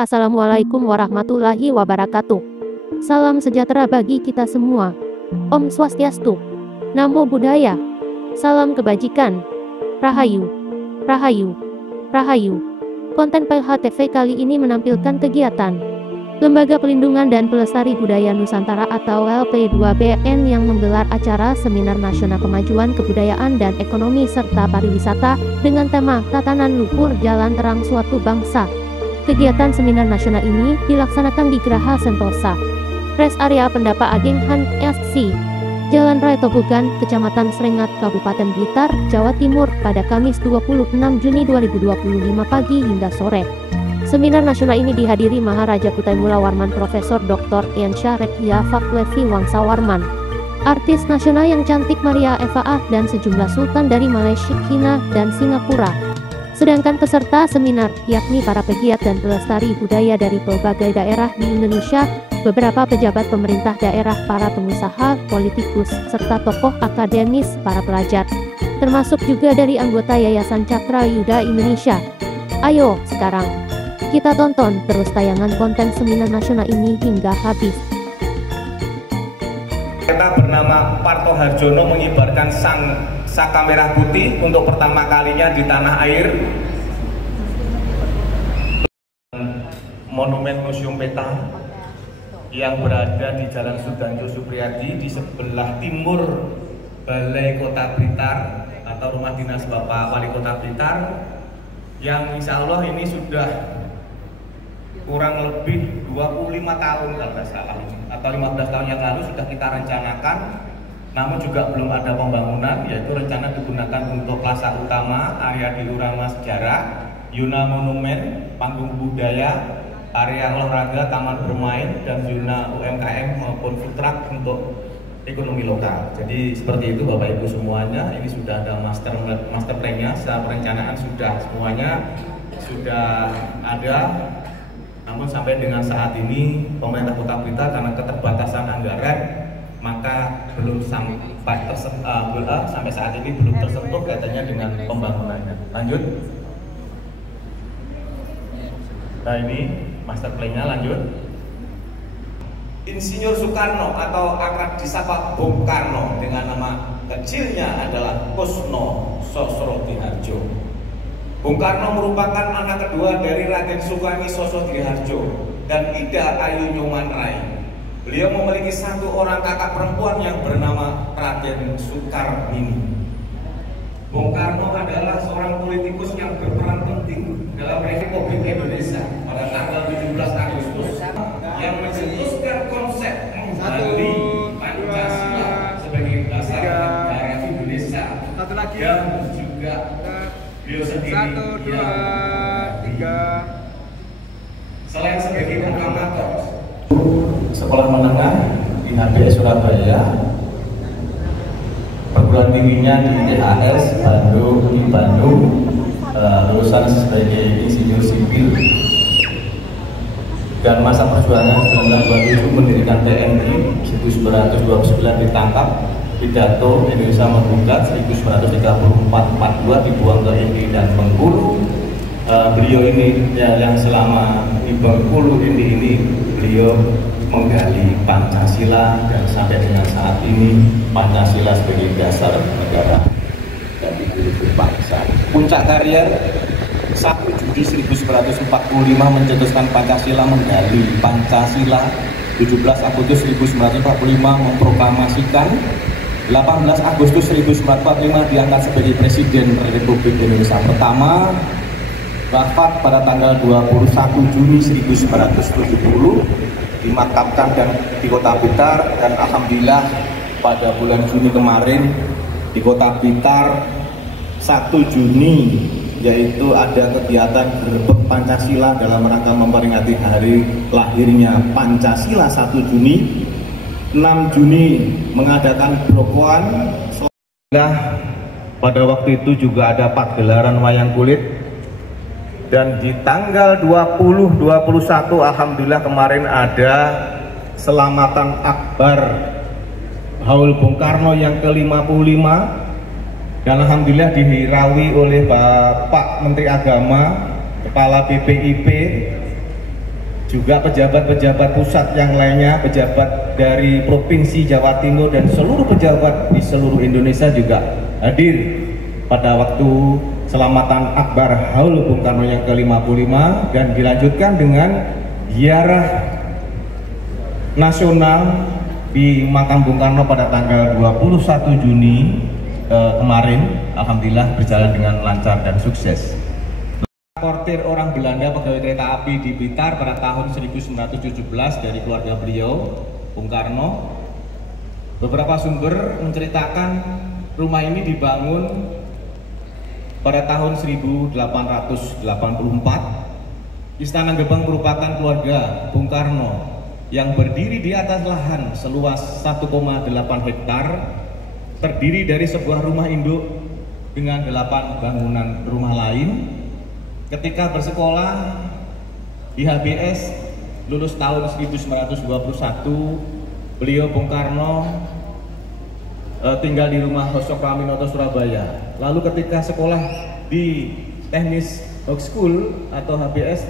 Assalamualaikum warahmatullahi wabarakatuh. Salam sejahtera bagi kita semua. Om Swastiastu. Namo Buddhaya. Salam kebajikan. Rahayu. Rahayu. Rahayu. Konten PHTV kali ini menampilkan kegiatan Lembaga Pelindungan dan Pelestari Budaya Nusantara atau LP2BN yang menggelar acara Seminar Nasional Kemajuan Kebudayaan dan Ekonomi serta Pariwisata dengan tema Tatanan Luhur Jalan Terang Suatu Bangsa. Kegiatan seminar nasional ini dilaksanakan di Geraha Sentosa, Rest Area Pendapa Ageng Han SC, Jalan Raya Tobugan, Kecamatan Srengat, Kabupaten Blitar, Jawa Timur pada Kamis 26 Juni 2025 pagi hingga sore. Seminar nasional ini dihadiri Maharaja Kutai Mula Warman Profesor Dr. Ensha Rekia Faklevi Wangsawarman, artis nasional yang cantik Maria Eva Ah, dan sejumlah sultan dari Malaysia, China, dan Singapura. Sedangkan peserta seminar, yakni para pegiat dan pelestari budaya dari berbagai daerah di Indonesia, beberapa pejabat pemerintah daerah, para pengusaha, politikus, serta tokoh akademis, para pelajar, termasuk juga dari anggota Yayasan Cakra Yuda Indonesia. Ayo, sekarang kita tonton terus tayangan konten seminar nasional ini hingga habis. Kita bernama Parto Harjono mengibarkan saka merah putih untuk pertama kalinya di tanah air. Monumen Museum Peta yang berada di Jalan Sudanjo Supriyadi di sebelah timur Balai Kota Blitar atau rumah dinas Bapak Wali Kota Blitar, yang insya Allah ini sudah kurang lebih 25 tahun kalau tidak salah, atau 15 tahun yang lalu sudah kita rencanakan, namun juga belum ada pembangunan, yaitu rencana digunakan untuk plaza utama, area diorama sejarah, Yuna Monumen, panggung budaya, area olahraga, taman bermain, dan zona UMKM maupun food truck untuk ekonomi lokal. Jadi seperti itu Bapak Ibu semuanya, ini sudah ada master plan-nya, secara perencanaan sudah semuanya sudah ada. Namun sampai dengan saat ini pemerintah Kota Blitar karena keterbatasan anggaran, maka belum sampai saat ini belum tersentuh kaitannya dengan pembangunannya. Lanjut. Nah, ini master plan-nya, lanjut. Insinyur Soekarno atau akrab disapa Bung Karno dengan nama kecilnya adalah Kusno Sosrodihardjo. Bung Karno merupakan anak kedua dari Raden Sukani Sosrodihardjo dan Ida Ayu Nyuman Rai. Beliau memiliki satu orang kakak perempuan yang bernama Raden Sukarmini. Bung Karno adalah seorang politikus yang berperan penting dalam Republik Indonesia pada tanggal 17 Agustus yang mencetuskan konsep menggali Pancasila sebagai dasar negara Indonesia. Dan juga beliau sendiri selain sebagai proklamator sekolah menengah di HBS Surabaya, perguruan tingginya di IAS Bandung, lulusan sebagai insinyur sipil, dan masa perjuangan 1927 mendirikan TNI, 1929 ditangkap, pidato Indonesia Merdeka 1934-42 dibuang ke Indi dan Bengkulu. Beliau ini yang selama di Bengkulu ini beliau menggali Pancasila, dan sampai dengan saat ini Pancasila sebagai dasar negara dan ideologi berbangsa. Puncak karier 1 Juli 1945 mencetuskan Pancasila, menggali Pancasila. 17 Agustus 1945 memproklamasikan. 18 Agustus 1945 diangkat sebagai Presiden Republik Indonesia pertama. Wafat pada tanggal 21 Juni 1970, dimakamkan di Kota Blitar, dan alhamdulillah pada bulan Juni kemarin di Kota Blitar 1 Juni yaitu ada kegiatan Gerbek Pancasila dalam rangka memperingati hari lahirnya Pancasila 1 Juni. 6 Juni mengadakan brokoan. Pada waktu itu juga ada pagelaran wayang kulit, dan di tanggal 20-21 alhamdulillah kemarin ada selamatan akbar Haul Bung Karno yang ke-55, dan alhamdulillah dihirawi oleh Bapak Menteri Agama, Kepala BPIP, juga pejabat-pejabat pusat yang lainnya, pejabat dari Provinsi Jawa Timur dan seluruh pejabat di seluruh Indonesia juga hadir pada waktu selamatan Akbar Haul Bung Karno yang ke-55 dan dilanjutkan dengan ziarah nasional di makam Bung Karno pada tanggal 21 Juni kemarin. Alhamdulillah berjalan dengan lancar dan sukses. Portir orang Belanda pegawai kereta api di Blitar pada tahun 1917 dari keluarga beliau, Bung Karno. Beberapa sumber menceritakan rumah ini dibangun pada tahun 1884. Istana Gebang merupakan keluarga Bung Karno yang berdiri di atas lahan seluas 1,8 hektar, terdiri dari sebuah rumah induk dengan 8 bangunan rumah lain. Ketika bersekolah di HBS lulus tahun 1921, beliau Bung Karno tinggal di rumah Hosok Raminoto Surabaya. Lalu ketika sekolah di Teknis High School atau HBS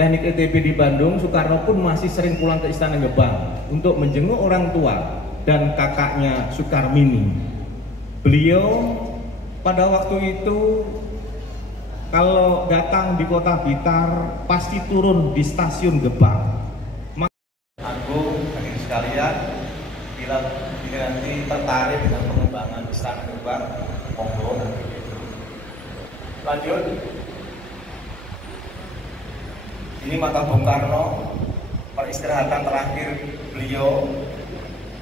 Teknik ITB di Bandung, Soekarno pun masih sering pulang ke Istana Gebang untuk menjenguk orang tua dan kakaknya Sukarmini. Beliau pada waktu itu kalau datang di kota Blitar pasti turun di stasiun Gebang. Agung, hadirin sekalian, bila nanti tertarik dengan pengembangan Istana Gebang, monggo nanti. Lanjut. Ini makam Bung Karno, peristirahatan terakhir beliau.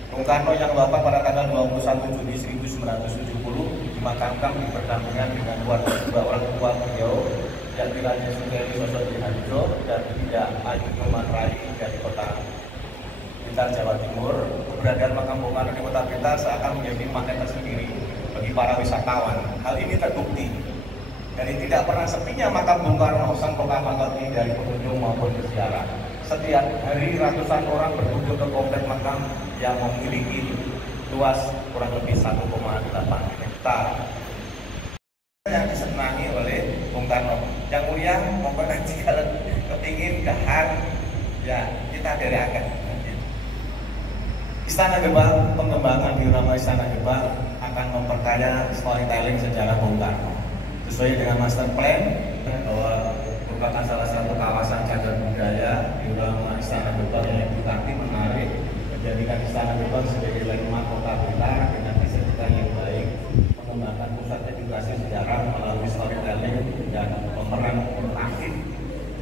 Bung Karno yang wafat pada tanggal 21 Juni 1970 dimakamkan di berdampingan dengan dua orang tua beliau, yang Raja Sugeng Sosodi Harjo dan Tidak Ayu Nyoman Rai dari kota Blitar, Jawa Timur. Keberadaan makam Bung Karno di kota Blitar seakan menjadi magnet tersendiri bagi para wisatawan. Hal ini terbukti dari tidak pernah sepinya makam Bung Karno, sang proklamator ini dari pengunjung maupun peziarah. Setiap hari ratusan orang berkunjung ke komplek makam yang memiliki luas kurang lebih 1,8 hektar yang disenangi oleh Bung Karno. Yang mulia, monggo nanti kalau kepingin dahar ya kita dari akan. Istana Gebang, pengembangan diorama Istana Gebang akan memperkaya storytelling sejarah Bung Karno sesuai dengan master plan bahwa merupakan salah satu kawasan cagar budaya diorama Istana Gebang yang edukatif, menarik, menjadikan Istana Gebang sebagai landmark kota Blitar dengan estetika yang baik, mengembangkan pusat edukasi sejarah melalui storytelling dan pemeran interaktif,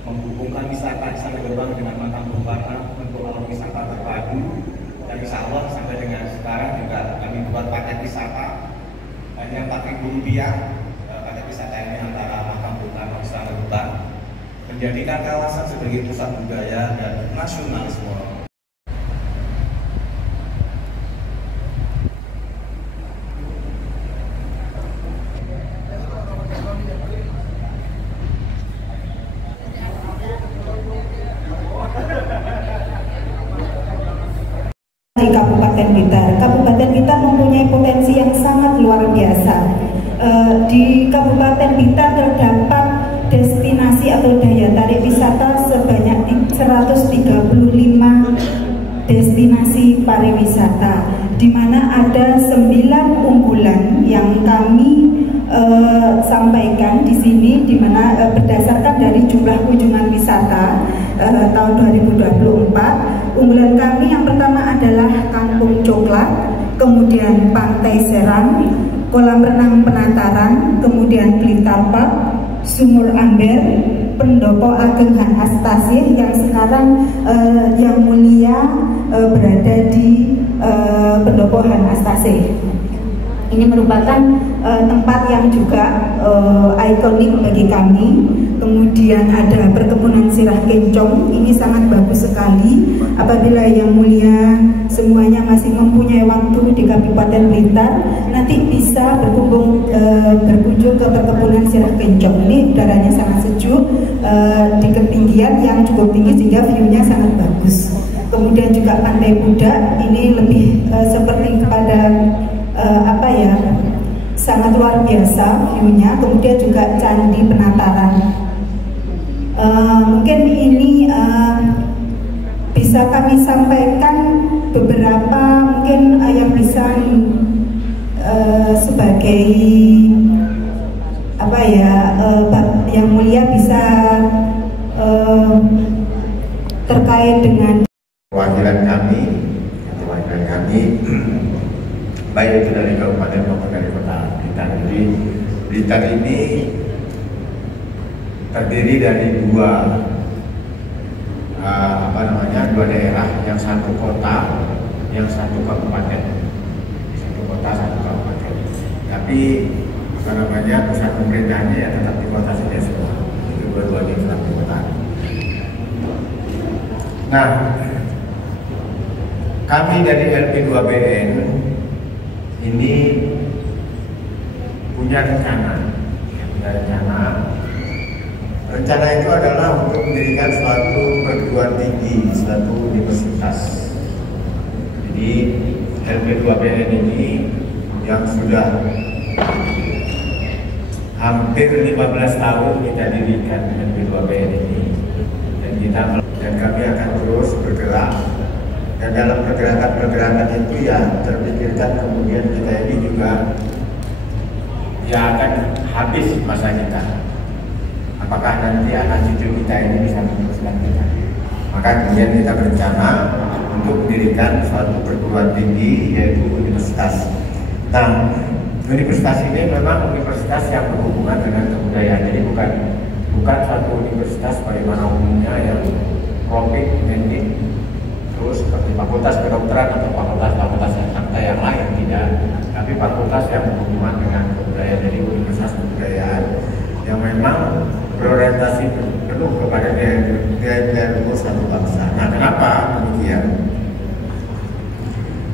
menghubungkan wisata Istana Gebang dengan makam Bung Karno untuk alam wisata terpadu. Dan insya Allah sampai dengan sekarang juga kami buat paket wisata hanya Rp4.000. Paket wisata ini antara makam Bung Karno Istana Gebang, menjadikan kawasan sebagai pusat budaya dan nasionalisme. Di Kabupaten Blitar. Kabupaten Blitar mempunyai potensi yang sangat luar biasa. Di Kabupaten Blitar terdapat destinasi atau daya tarik wisata sebanyak 135 destinasi pariwisata, di mana ada 9 unggulan yang kami sampaikan di sini, di mana berdasarkan dari jumlah kunjungan wisata tahun 2024. Unggulan kami yang pertama adalah Kampung Coklat, kemudian Pantai Serang, Kolam Renang Penataran, kemudian Blitar Park, Sumur Amber, Pendopo Ageng Han Astasih yang sekarang yang mulia berada di Pendopo Han Astasih. Ini merupakan tempat yang juga ikonik bagi kami. Kemudian ada perkebunan sirah kencong, ini sangat bagus sekali. Apabila yang mulia semuanya masih mempunyai waktu di Kabupaten Blitar, nanti bisa berkunjung ke perkebunan sirah kencong. Ini udaranya sangat sejuk, di ketinggian yang cukup tinggi sehingga view-nya sangat bagus. Kemudian juga Pantai Budak, ini lebih seperti pada sangat luar biasa view-nya. Kemudian juga Candi Penataran. Mungkin ini dari yang mulia bisa terkait dengan perwakilan kami baik itu dari kabupaten maupun dari kota Blitar. Jadi Blitar ini terdiri dari dua daerah, yang satu kota, yang satu kabupaten. Satu kota, satu kabupaten. Tapi pusat pemerintahnya ya tetap di kota saja semua. Itu dua-duanya tetap di kota. Nah, kami dari LP2BN ini punya rencana. Rencana itu adalah untuk mendirikan suatu perguruan tinggi, suatu universitas. Jadi LP2BN ini yang sudah hampir 15 tahun kita dirikan LP2BN ini, dan kami akan terus bergerak. Dan dalam pergerakan itu ya terpikirkan kemudian kita ini juga ya akan habis masa kita. Apakah nanti anak cucu kita ini bisa meneruskan kita? Maka kemudian kita berencana untuk mendirikan suatu perguruan tinggi, yaitu universitas. Nah, universitas ini memang universitas yang berhubungan dengan kebudayaan. Jadi bukan suatu universitas bagaimana umumnya yang profit mendik, terus seperti fakultas kedokteran atau fakultas yang lain, tidak. Tapi fakultas yang berhubungan dengan kebudayaan, jadi universitas kebudayaan yang memang berorientasi penuh kepada nilai-nilai luhur satu bangsa. Nah, kenapa demikian?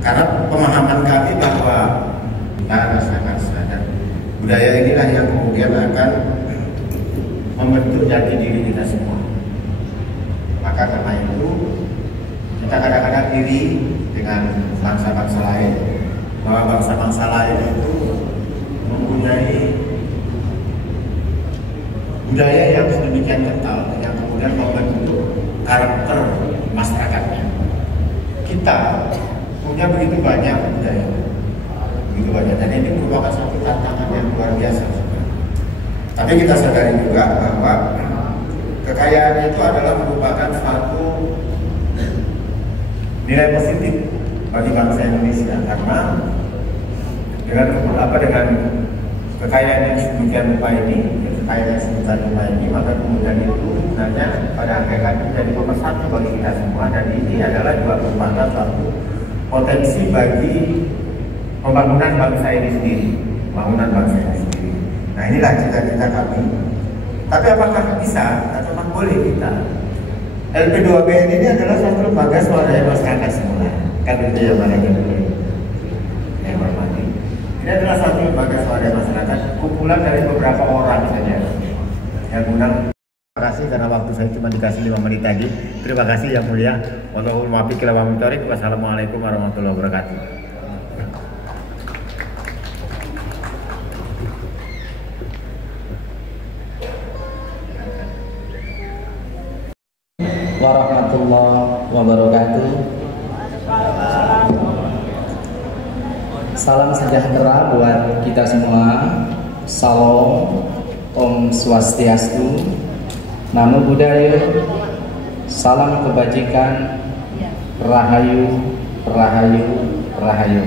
Karena pemahaman kami bahwa dan budaya inilah yang kemudian akan membentuk jati diri kita semua. Maka karena itu kita kadang-kadang iri dengan bangsa-bangsa lain, bahwa bangsa-bangsa lain itu mempunyai budaya yang sedemikian kental yang kemudian membentuk karakter masyarakatnya. Kita punya begitu banyak budaya, dan ini merupakan satu tantangan yang luar biasa. Tapi kita sadari juga bahwa kekayaan itu adalah merupakan suatu nilai positif bagi bangsa Indonesia, karena dengan kekayaan yang sedemikian rupa ini, maka kemudian itu sebenarnya pada hakikatnya menjadi pemersatu bagi kita semua, dan ini adalah juga merupakan suatu potensi bagi pembangunan bangsa ini sendiri. Nah, inilah cita-cita kami. Tapi apakah bisa atau boleh kita? LP2BN ini adalah suatu lembaga swadaya masyarakat semula. Kan itu yang mana dulu. Ini adalah suatu lembaga swadaya masyarakat, kumpulan dari beberapa orang saja yang undang. Terima kasih karena waktu saya cuma dikasih 5 menit tadi. Terima kasih yang mulia. Wassalamualaikum warahmatullahi wabarakatuh. Warahmatullahi wabarakatuh. Salam sejahtera buat kita semua. Salam, Om Swastiastu, Namo Buddhaya, salam kebajikan, Rahayu, Rahayu, Rahayu.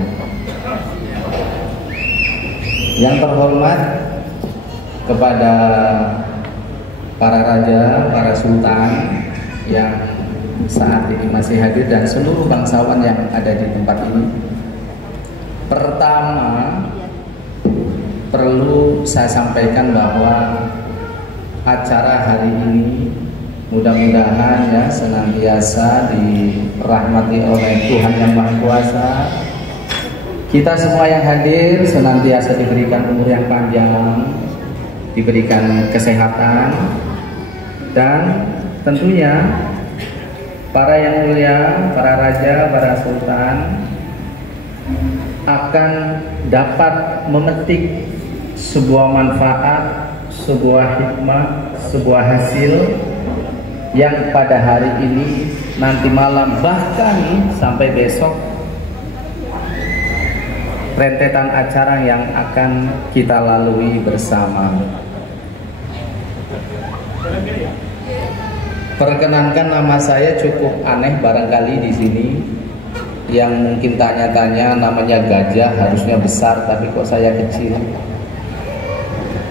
Yang terhormat kepada para raja, para sultan yang saat ini masih hadir dan seluruh bangsawan yang ada di tempat ini. Pertama, perlu saya sampaikan bahwa acara hari ini mudah-mudahan ya senantiasa dirahmati oleh Tuhan Yang Maha Kuasa. Kita semua yang hadir senantiasa diberikan umur yang panjang, diberikan kesehatan, dan tentunya para yang mulia, para raja, para sultan akan dapat memetik sebuah manfaat, sebuah hikmah, sebuah hasil yang pada hari ini, nanti malam, bahkan sampai besok rentetan acara yang akan kita lalui bersama. Perkenankan, nama saya cukup aneh barangkali di sini. Yang mungkin tanya-tanya, namanya gajah harusnya besar, tapi kok saya kecil?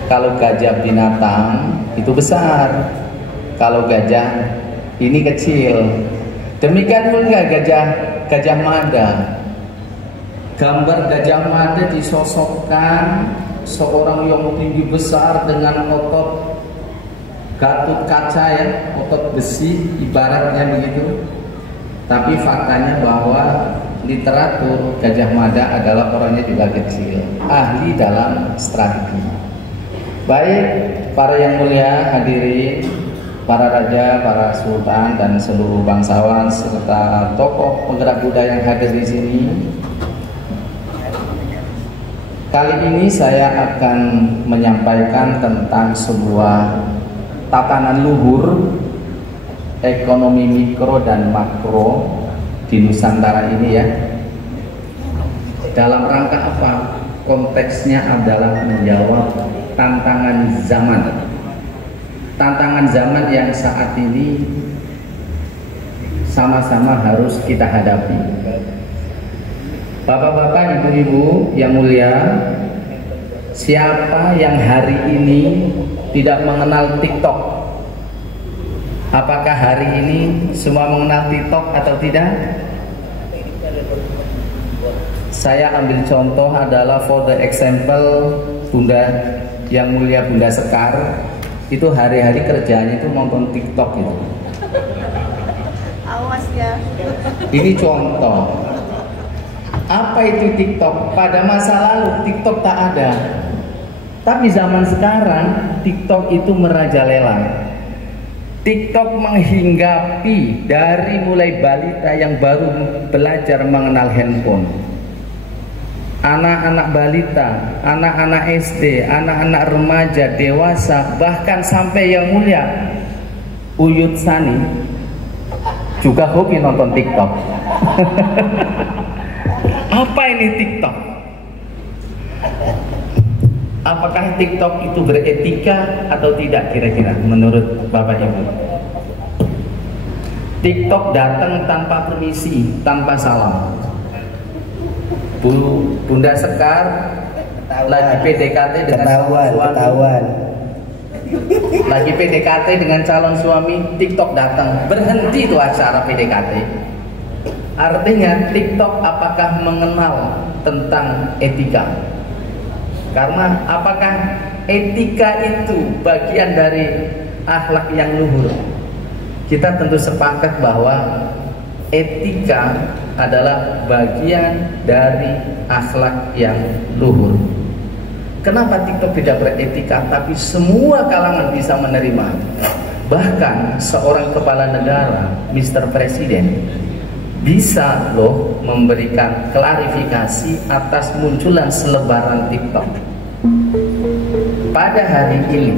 Kalau gajah binatang itu besar, kalau gajah ini kecil. Demikian pula gajah mada. Gambar gajah mada disosokkan seorang yang tinggi besar dengan otot Gatot kaca ya, otot besi ibaratnya begitu. Tapi faktanya bahwa literatur Gajah Mada adalah orangnya juga kecil, ahli dalam strategi. Baik, para yang mulia hadirin, para raja, para sultan dan seluruh bangsawan serta tokoh penggerak budaya yang hadir di sini. Kali ini saya akan menyampaikan tentang sebuah tatanan luhur ekonomi mikro dan makro di Nusantara ini ya. Dalam rangka apa? Konteksnya adalah menjawab tantangan zaman. Tantangan zaman yang saat ini sama-sama harus kita hadapi. Bapak-bapak, ibu-ibu yang mulia, siapa yang hari ini tidak mengenal TikTok? Apakah hari ini semua mengenal TikTok atau tidak? Saya ambil contoh adalah for the example Bunda yang mulia Bunda Sekar, itu hari-hari kerjanya itu nonton TikTok itu. Awas ya. Ini contoh. Apa itu TikTok? Pada masa lalu TikTok tak ada. Tapi zaman sekarang TikTok itu merajalela. TikTok menghinggapi dari mulai balita yang baru belajar mengenal handphone, anak-anak balita, anak-anak SD, anak-anak remaja, dewasa, bahkan sampai yang mulia Uyut Sani juga hobi nonton TikTok. Apa ini TikTok? Apakah TikTok itu beretika atau tidak kira-kira menurut Bapak Ibu? TikTok datang tanpa permisi, tanpa salam. Bunda Sekar lagi PDKT dengan ketahuan. Lagi PDKT dengan calon suami, TikTok datang. Berhenti tuh acara PDKT. Artinya TikTok apakah mengenal tentang etika? Karena apakah etika itu bagian dari akhlak yang luhur? Kita tentu sepakat bahwa etika adalah bagian dari akhlak yang luhur. Kenapa TikTok tidak beretika tapi semua kalangan bisa menerima? Bahkan seorang kepala negara, Mr. Presiden, bisa loh memberikan klarifikasi atas munculan selebaran TikTok. Pada hari ini